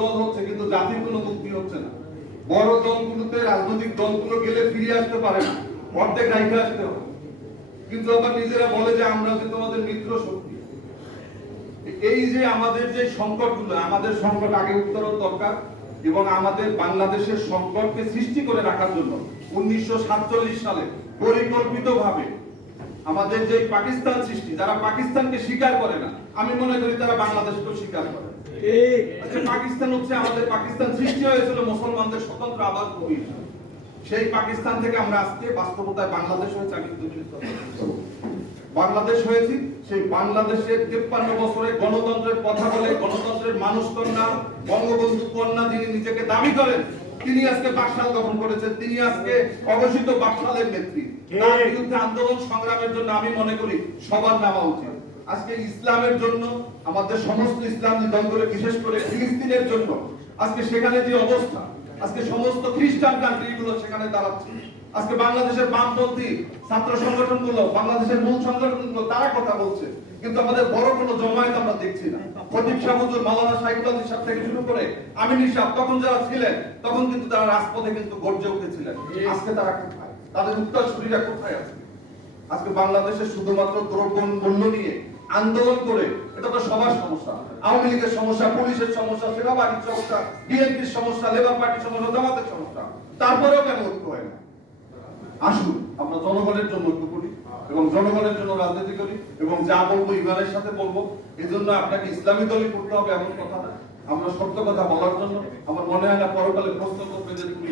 দল হচ্ছে, কিন্তু জাতির কোনো মুক্তি হচ্ছে না। বড় দলগুলোতে, রাজনৈতিক দলগুলো গেলে ফিরে আসতে পারে না, অর্ধেক রাইখে আসতে হবে। কিন্তু আবার নিজেরা বলে যে আমরা যে তোমাদের মিত্র শক্তি। এই যে আমাদের যে সংকটগুলো, আমাদের সংকট আগে উত্তরণ দরকার, এবং আমাদের বাংলাদেশের সংকটকে সৃষ্টি করে রাখার জন্য 1947 সালে পরিকল্পিতভাবে আমাদের যে পাকিস্তান সৃষ্টি, যারা পাকিস্তানকে স্বীকার করে না, আমি মনে করি তারা বাংলাদেশকে স্বীকার করে। আচ্ছা, পাকিস্তান হচ্ছে আমাদের, পাকিস্তান সৃষ্টি হয়েছিল মুসলমানদের স্বতন্ত্র আবাদ ভূমি। সেই পাকিস্তান থেকে আমরা আজকে বাস্তবতায় বাংলাদেশ হয়েছে। আমি বাংলাদেশ হয়েছি, সেই বাংলাদেশের 53 বছরে গণতন্ত্রের কথা বলে, গণতন্ত্রের মানুষ কন্যা, বঙ্গবন্ধু কন্যা যিনি নিজেকে দাবি করেন, তিনি আজকে বাকশাল গঠন করেছেন। তিনি আজকে অঘোষিত বাকশালের নেত্রী। তার বিরুদ্ধে আন্দোলন সংগ্রামের জন্য আমি মনে করি সবার নামা উচিত। আজকে ইসলামের জন্য, আমাদের সমস্ত ইসলামী দলগুলো, বিশেষ করে ফিলিস্তিনের জন্য আজকে সেখানে যে অবস্থা, আজকে সমস্ত খ্রিস্টান কান্ট্রিগুলো সেখানে দাঁড়াচ্ছে। আজকে বাংলাদেশের বামপন্থী ছাত্র সংগঠনগুলো, বাংলাদেশের মূল সংগঠনগুলো তারা কথা বলছে, কিন্তু আমাদের বড় কোনো জমায়েত আমরা দেখছি না। খতিব সাহেব হুজুর, মাওলানা শাহিদুল আলী সাহেব থেকে শুরু করে আমিনী সাহেব, তখন যারা ছিলেন তখন কিন্তু তারা রাজপথে কিন্তু গর্জে উঠেছিলেন। আজকে তারা কোথায়? তাদের উত্তরসূরিরা কোথায় আছে? আজকে বাংলাদেশে শুধুমাত্র দ্রব্য মূল্য নিয়ে আন্দোলন করে, এটা তো সবার সমস্যা। আওয়ামী লীগের সমস্যা, পুলিশের সমস্যা, সেনাবাহিনীর সমস্যা, বিএনপির সমস্যা, লেবার পার্টির সমস্যা, জামাতের সমস্যা, তারপরেও কেন ঐক্য হয় না? আসুন আমরা জনগণের জন্য ঐক্য করি এবং জনগণের জন্য রাজনীতি করি, এবং যা বলবো ইমানের সাথে বলবো। এই জন্য আপনাকে ইসলামী দলই করতে হবে এমন কথা না। আমরা সত্য কথা বলার জন্য, আমার মনে হয় না পরকালে প্রশ্ন করবে যে তুমি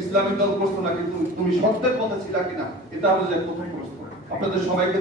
ইসলামী দল করছো না, কিন্তু তুমি সত্যের পথে ছিলা কিনা, এটা হলো যে প্রথম প্রশ্ন। আপনাদের সবাইকে